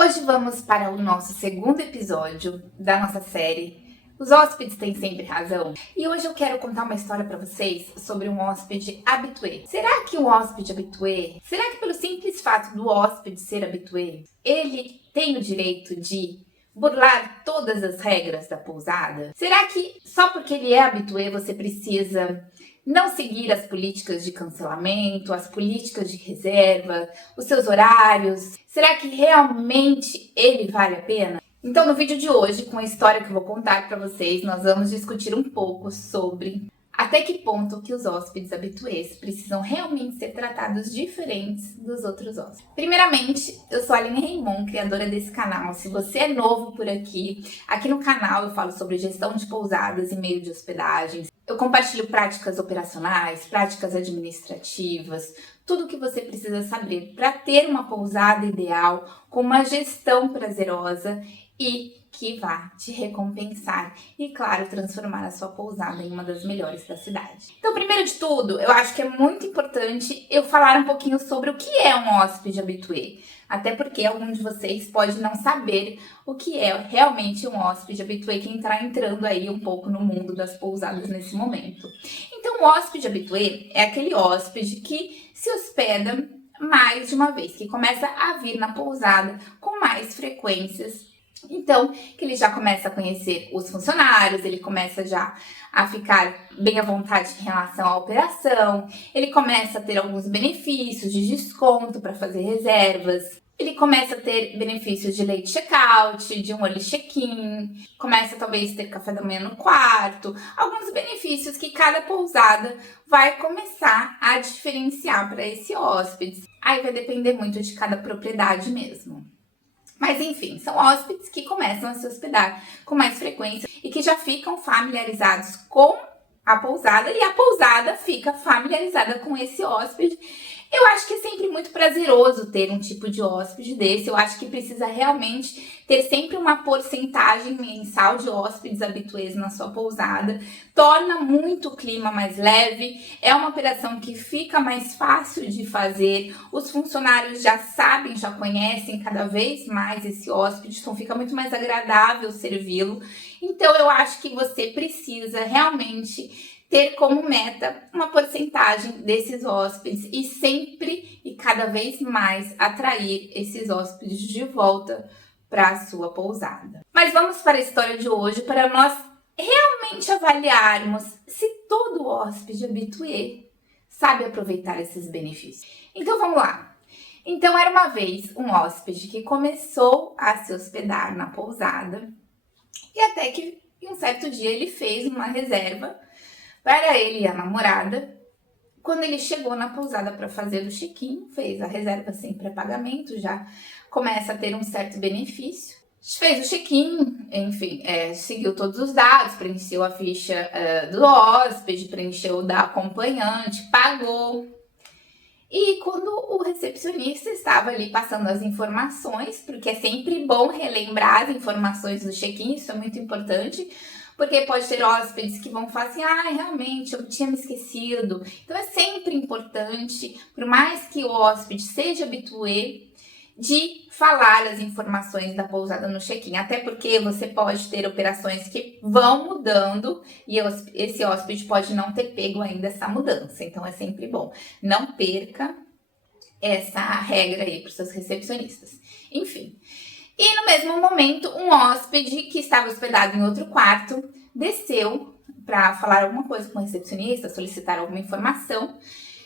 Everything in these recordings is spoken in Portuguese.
Hoje vamos para o nosso segundo episódio da nossa série Os Hóspedes Têm Sempre Razão. E hoje eu quero contar uma história para vocês sobre um hóspede habitué. Será que o hóspede habitué, será que pelo simples fato do hóspede ser habitué, ele tem o direito de burlar todas as regras da pousada? Será que só porque ele é habitué você precisa não seguir as políticas de cancelamento, as políticas de reserva, os seus horários? Será que realmente ele vale a pena? Então, no vídeo de hoje, com a história que eu vou contar para vocês, nós vamos discutir um pouco sobre até que ponto que os hóspedes habitués precisam realmente ser tratados diferentes dos outros hóspedes. Primeiramente, eu sou a Aline Reimon, criadora desse canal. Se você é novo por aqui no canal eu falo sobre gestão de pousadas e meio de hospedagens. Eu compartilho práticas operacionais, práticas administrativas, tudo o que você precisa saber para ter uma pousada ideal, com uma gestão prazerosa e que vá te recompensar e, claro, transformar a sua pousada em uma das melhores da cidade. Então, primeiro de tudo, eu acho que é muito importante eu falar um pouquinho sobre o que é um hóspede habitué. Até porque algum de vocês pode não saber o que é realmente um hóspede habitué, quem está entrando aí um pouco no mundo das pousadas nesse momento. Então, o hóspede habitué é aquele hóspede que se hospeda mais de uma vez, que começa a vir na pousada com mais frequências. Então, que ele já começa a conhecer os funcionários, ele começa já a ficar bem à vontade em relação à operação, ele começa a ter alguns benefícios de desconto para fazer reservas, ele começa a ter benefícios de late check-out, de um early check-in, começa talvez a ter café da manhã no quarto, alguns benefícios que cada pousada vai começar a diferenciar para esse hóspede. Aí vai depender muito de cada propriedade mesmo. Mas enfim, são hóspedes que começam a se hospedar com mais frequência e que já ficam familiarizados com a pousada e a pousada fica familiarizada com esse hóspede. Eu acho que é sempre muito prazeroso ter um tipo de hóspede desse. Eu acho que precisa realmente ter sempre uma porcentagem mensal de hóspedes habitués na sua pousada. Torna muito o clima mais leve, é uma operação que fica mais fácil de fazer. Os funcionários já sabem, já conhecem cada vez mais esse hóspede, então fica muito mais agradável servi-lo. Então eu acho que você precisa realmente ter como meta uma porcentagem desses hóspedes e sempre e cada vez mais atrair esses hóspedes de volta para a sua pousada. Mas vamos para a história de hoje para nós realmente avaliarmos se todo hóspede habitué sabe aproveitar esses benefícios. Então vamos lá. Então era uma vez um hóspede que começou a se hospedar na pousada e até que em um certo dia ele fez uma reserva para ele e a namorada. Quando ele chegou na pousada para fazer o check-in, fez a reserva sem pré-pagamento, já começa a ter um certo benefício. Fez o check-in, enfim, seguiu todos os dados, preencheu a ficha do hóspede, preencheu o da acompanhante, pagou. E quando o recepcionista estava ali passando as informações, porque é sempre bom relembrar as informações do check-in, isso é muito importante, porque pode ter hóspedes que vão falar assim, realmente, eu tinha me esquecido. Então é sempre importante, por mais que o hóspede seja habitué, de falar as informações da pousada no check-in. Até porque você pode ter operações que vão mudando e esse hóspede pode não ter pego ainda essa mudança. Então é sempre bom. Não perca essa regra aí para os seus recepcionistas. Enfim. E no mesmo momento, um hóspede que estava hospedado em outro quarto desceu para falar alguma coisa com o recepcionista, solicitar alguma informação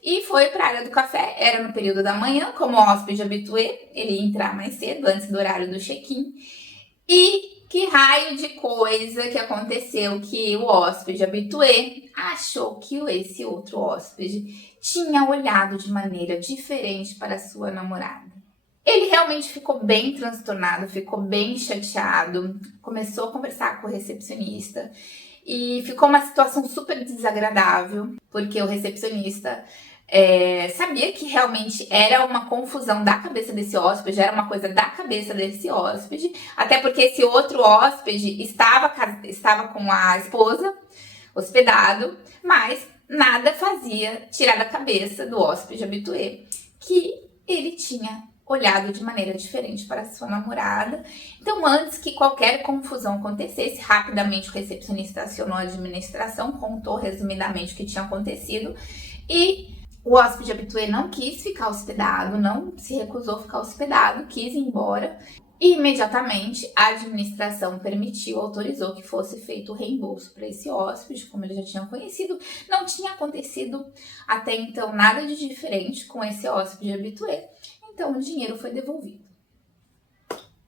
e foi para a área do café. Era no período da manhã, como hóspede habitué, ele ia entrar mais cedo, antes do horário do check-in. E que raio de coisa que aconteceu que o hóspede habitué achou que esse outro hóspede tinha olhado de maneira diferente para sua namorada. Ele realmente ficou bem transtornado, ficou bem chateado, começou a conversar com o recepcionista e ficou uma situação super desagradável, porque o recepcionista sabia que realmente era uma confusão da cabeça desse hóspede, era uma coisa da cabeça desse hóspede, até porque esse outro hóspede estava com a esposa hospedado, mas nada fazia tirar da cabeça do hóspede habitué que ele tinha olhado de maneira diferente para sua namorada. Então, antes que qualquer confusão acontecesse, rapidamente o recepcionista acionou a administração, contou resumidamente o que tinha acontecido e o hóspede habitué não quis ficar hospedado, não se recusou a ficar hospedado, quis ir embora. E imediatamente a administração autorizou que fosse feito o reembolso para esse hóspede, como ele já tinha conhecido. Não tinha acontecido até então nada de diferente com esse hóspede habitué, então o dinheiro foi devolvido.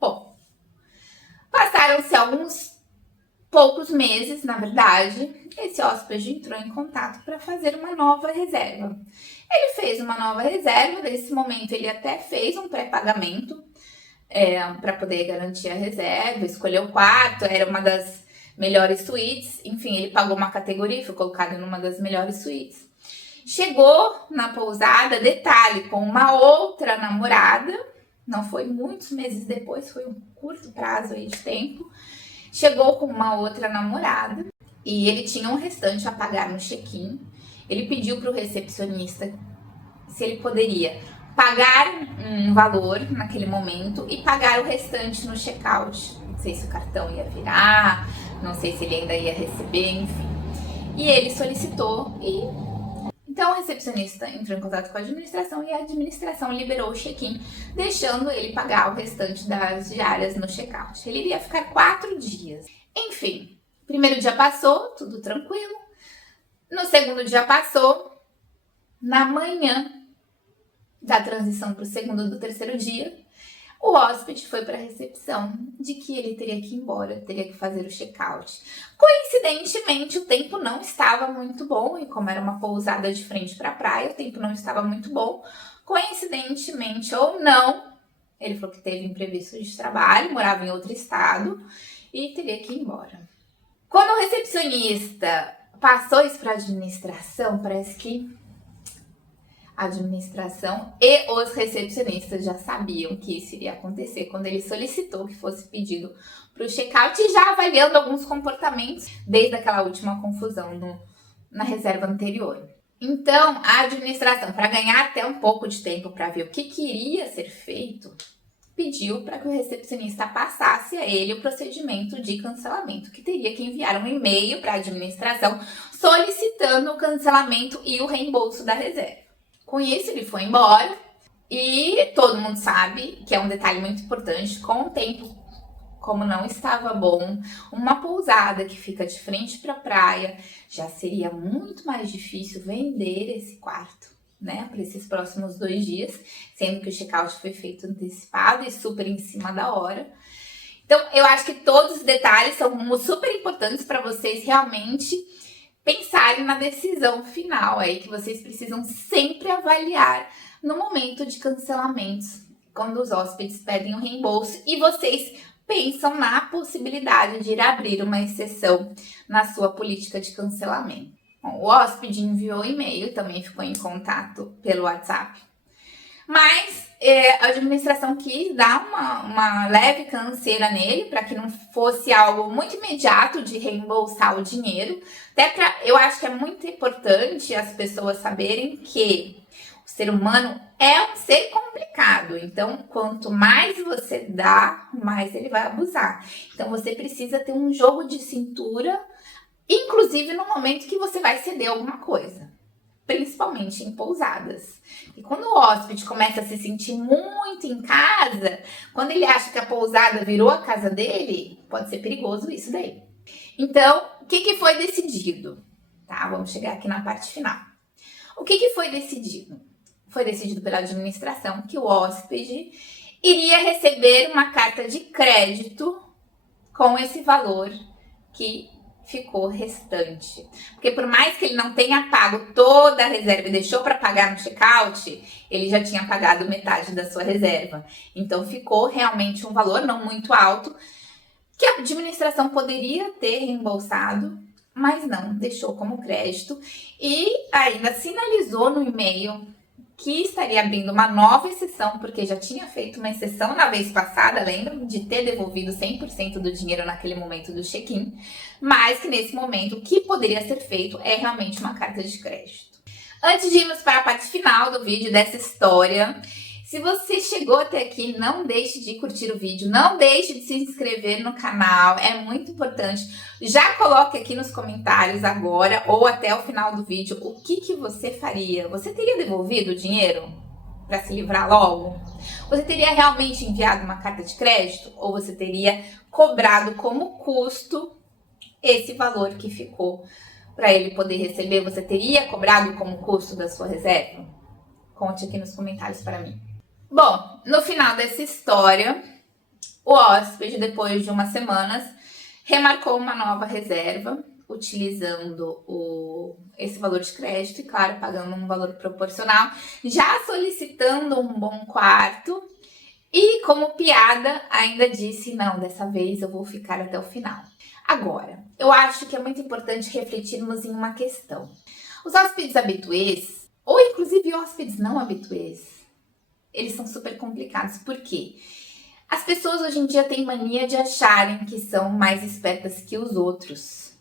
Bom, passaram-se alguns poucos meses, na verdade, esse hóspede entrou em contato para fazer uma nova reserva. Ele fez uma nova reserva, nesse momento ele até fez um pré-pagamento, para poder garantir a reserva, escolheu o quarto, era uma das melhores suítes, enfim, ele pagou uma categoria e foi colocado numa das melhores suítes. Chegou na pousada, detalhe, com uma outra namorada, não foi muitos meses depois, foi um curto prazo aí de tempo, chegou com uma outra namorada e ele tinha um restante a pagar no check-in. Ele pediu para o recepcionista se ele poderia pagar um valor naquele momento e pagar o restante no check-out. Não sei se o cartão ia virar, não sei se ele ainda ia receber, enfim. E ele solicitou e então o recepcionista entrou em contato com a administração e a administração liberou o check-in, deixando ele pagar o restante das diárias no check-out. Ele iria ficar 4 dias. Enfim, primeiro dia passou, tudo tranquilo. No segundo dia passou, na manhã da transição para o segundo do terceiro dia, o hóspede foi para a recepção de que ele teria que ir embora, teria que fazer o check-out. Coincidentemente, o tempo não estava muito bom, e como era uma pousada de frente para a praia, o tempo não estava muito bom. Coincidentemente ou não, ele falou que teve imprevisto de trabalho, morava em outro estado e teria que ir embora. Quando o recepcionista passou isso para a administração, parece que a administração e os recepcionistas já sabiam que isso iria acontecer quando ele solicitou que fosse pedido para o check-out e já avaliando alguns comportamentos desde aquela última confusão na reserva anterior. Então, a administração, para ganhar até um pouco de tempo para ver o que iria ser feito, pediu para que o recepcionista passasse a ele o procedimento de cancelamento, que teria que enviar um e-mail para a administração solicitando o cancelamento e o reembolso da reserva. Com isso, ele foi embora e todo mundo sabe que é um detalhe muito importante, com o tempo, como não estava bom, uma pousada que fica de frente para a praia, já seria muito mais difícil vender esse quarto, né, para esses próximos 2 dias, sendo que o check-out foi feito antecipado e super em cima da hora. Então, eu acho que todos os detalhes são super importantes para vocês realmente pensarem na decisão final aí que vocês precisam sempre avaliar no momento de cancelamentos, quando os hóspedes pedem o reembolso e vocês pensam na possibilidade de ir abrir uma exceção na sua política de cancelamento. Bom, o hóspede enviou e-mail, também ficou em contato pelo WhatsApp, mas a administração quis dar uma leve canseira nele para que não fosse algo muito imediato de reembolsar o dinheiro. Eu acho que é muito importante as pessoas saberem que o ser humano é um ser complicado. Então, quanto mais você dá, mais ele vai abusar. Então, você precisa ter um jogo de cintura, inclusive no momento que você vai ceder alguma coisa, principalmente em pousadas. E quando o hóspede começa a se sentir muito em casa, quando ele acha que a pousada virou a casa dele, pode ser perigoso isso daí. Então, o que foi decidido? Tá, vamos chegar aqui na parte final. O que foi decidido? Foi decidido pela administração que o hóspede iria receber uma carta de crédito com esse valor que ficou restante. Porque por mais que ele não tenha pago toda a reserva e deixou para pagar no check-out, ele já tinha pagado metade da sua reserva. Então ficou realmente um valor não muito alto que a administração poderia ter reembolsado, mas não, deixou como crédito e ainda sinalizou no e-mail que estaria abrindo uma nova exceção, porque já tinha feito uma exceção na vez passada, lembram? De ter devolvido 100% do dinheiro naquele momento do check-in, mas que nesse momento o que poderia ser feito é realmente uma carta de crédito. Antes de irmos para a parte final do vídeo dessa história, Se você chegou até aqui, não deixe de curtir o vídeo, não deixe de se inscrever no canal, é muito importante. Já coloque aqui nos comentários agora ou até o final do vídeo o que você faria. Você teria devolvido o dinheiro para se livrar logo? Você teria realmente enviado uma carta de crédito ou você teria cobrado como custo esse valor que ficou para ele poder receber? Você teria cobrado como custo da sua reserva? Conte aqui nos comentários para mim. Bom, no final dessa história, o hóspede, depois de umas semanas, remarcou uma nova reserva, utilizando esse valor de crédito e, claro, pagando um valor proporcional, já solicitando um bom quarto e, como piada, ainda disse, não, dessa vez eu vou ficar até o final. Agora, eu acho que é muito importante refletirmos em uma questão. Os hóspedes habituês, ou inclusive hóspedes não habituês, eles são super complicados. Por quê? As pessoas hoje em dia têm mania de acharem que são mais espertas que os outros.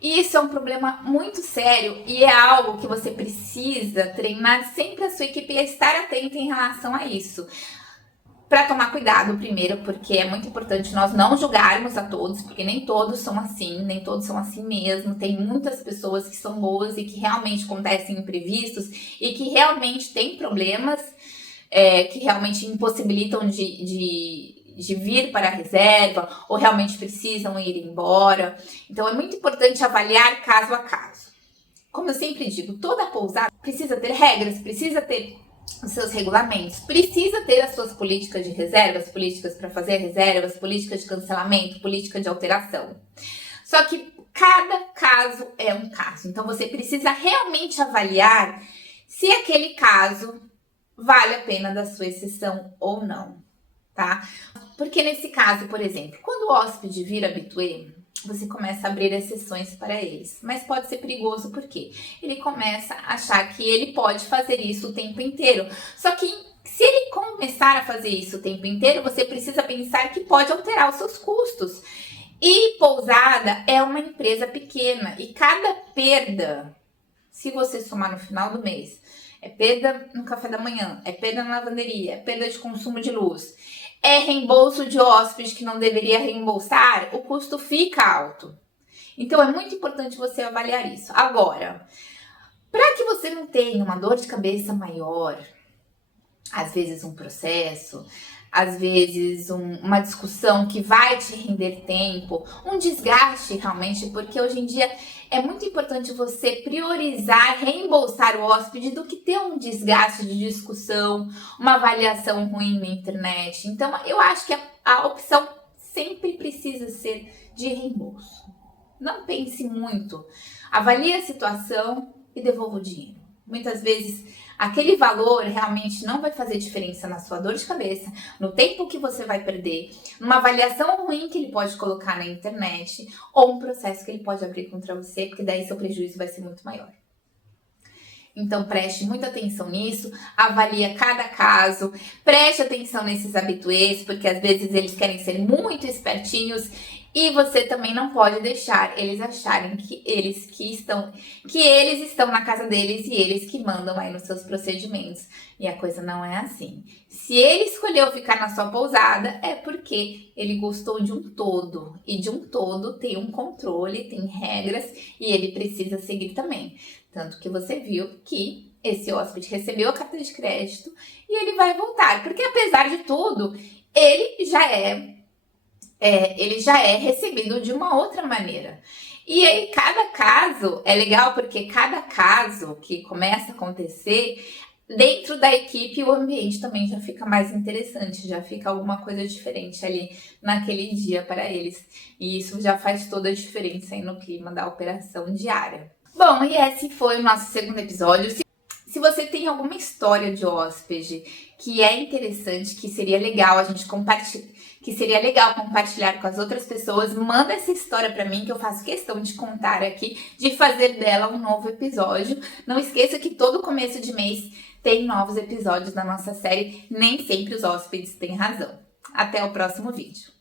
E isso é um problema muito sério e é algo que você precisa treinar sempre a sua equipe a estar atenta em relação a isso. Para tomar cuidado primeiro, porque é muito importante nós não julgarmos a todos, porque nem todos são assim, nem todos são assim mesmo. Tem muitas pessoas que são boas e que realmente acontecem imprevistos e que realmente têm problemas, que realmente impossibilitam de vir para a reserva ou realmente precisam ir embora. Então é muito importante avaliar caso a caso. Como eu sempre digo, toda pousada precisa ter regras, precisa ter os seus regulamentos, precisa ter as suas políticas de reservas, políticas para fazer reservas, políticas de cancelamento, política de alteração. Só que cada caso é um caso. Então você precisa realmente avaliar se aquele caso vale a pena da sua exceção ou não, tá? Porque nesse caso, por exemplo, quando o hóspede vira habitué, você começa a abrir exceções para eles. Mas pode ser perigoso porque ele começa a achar que ele pode fazer isso o tempo inteiro. Só que se ele começar a fazer isso o tempo inteiro, você precisa pensar que pode alterar os seus custos. E pousada é uma empresa pequena e cada perda, se você somar no final do mês, é perda no café da manhã, é perda na lavanderia, é perda de consumo de luz, é reembolso de hóspede que não deveria reembolsar, o custo fica alto. Então é muito importante você avaliar isso. Agora, para que você não tenha uma dor de cabeça maior, às vezes um processo, às vezes uma discussão que vai te render tempo, um desgaste realmente, porque hoje em dia é muito importante você priorizar, reembolsar o hóspede do que ter um desgaste de discussão, uma avaliação ruim na internet. Então, eu acho que a opção sempre precisa ser de reembolso. Não pense muito, avalie a situação e devolva o dinheiro. Muitas vezes, aquele valor realmente não vai fazer diferença na sua dor de cabeça, no tempo que você vai perder, numa avaliação ruim que ele pode colocar na internet, ou um processo que ele pode abrir contra você, porque daí seu prejuízo vai ser muito maior. Então, preste muita atenção nisso, avalie cada caso, preste atenção nesses habituês, porque às vezes eles querem ser muito espertinhos e você também não pode deixar eles acharem que eles estão na casa deles e eles que mandam aí nos seus procedimentos. E a coisa não é assim. Se ele escolheu ficar na sua pousada, é porque ele gostou de um todo. E de um todo tem um controle, tem regras e ele precisa seguir também. Tanto que você viu que esse hóspede recebeu a carta de crédito e ele vai voltar. Porque apesar de tudo, ele já é recebido de uma outra maneira. E aí, cada caso é legal porque cada caso que começa a acontecer, dentro da equipe, o ambiente também já fica mais interessante, já fica alguma coisa diferente ali naquele dia para eles. E isso já faz toda a diferença aí no clima da operação diária. Bom, e esse foi o nosso segundo episódio. Se você tem alguma história de hóspede que é interessante, que seria legal a gente compartilhar com as outras pessoas, manda essa história pra mim que eu faço questão de contar aqui, de fazer dela um novo episódio. Não esqueça que todo começo de mês tem novos episódios da nossa série Nem Sempre os Hóspedes Têm Razão. Até o próximo vídeo.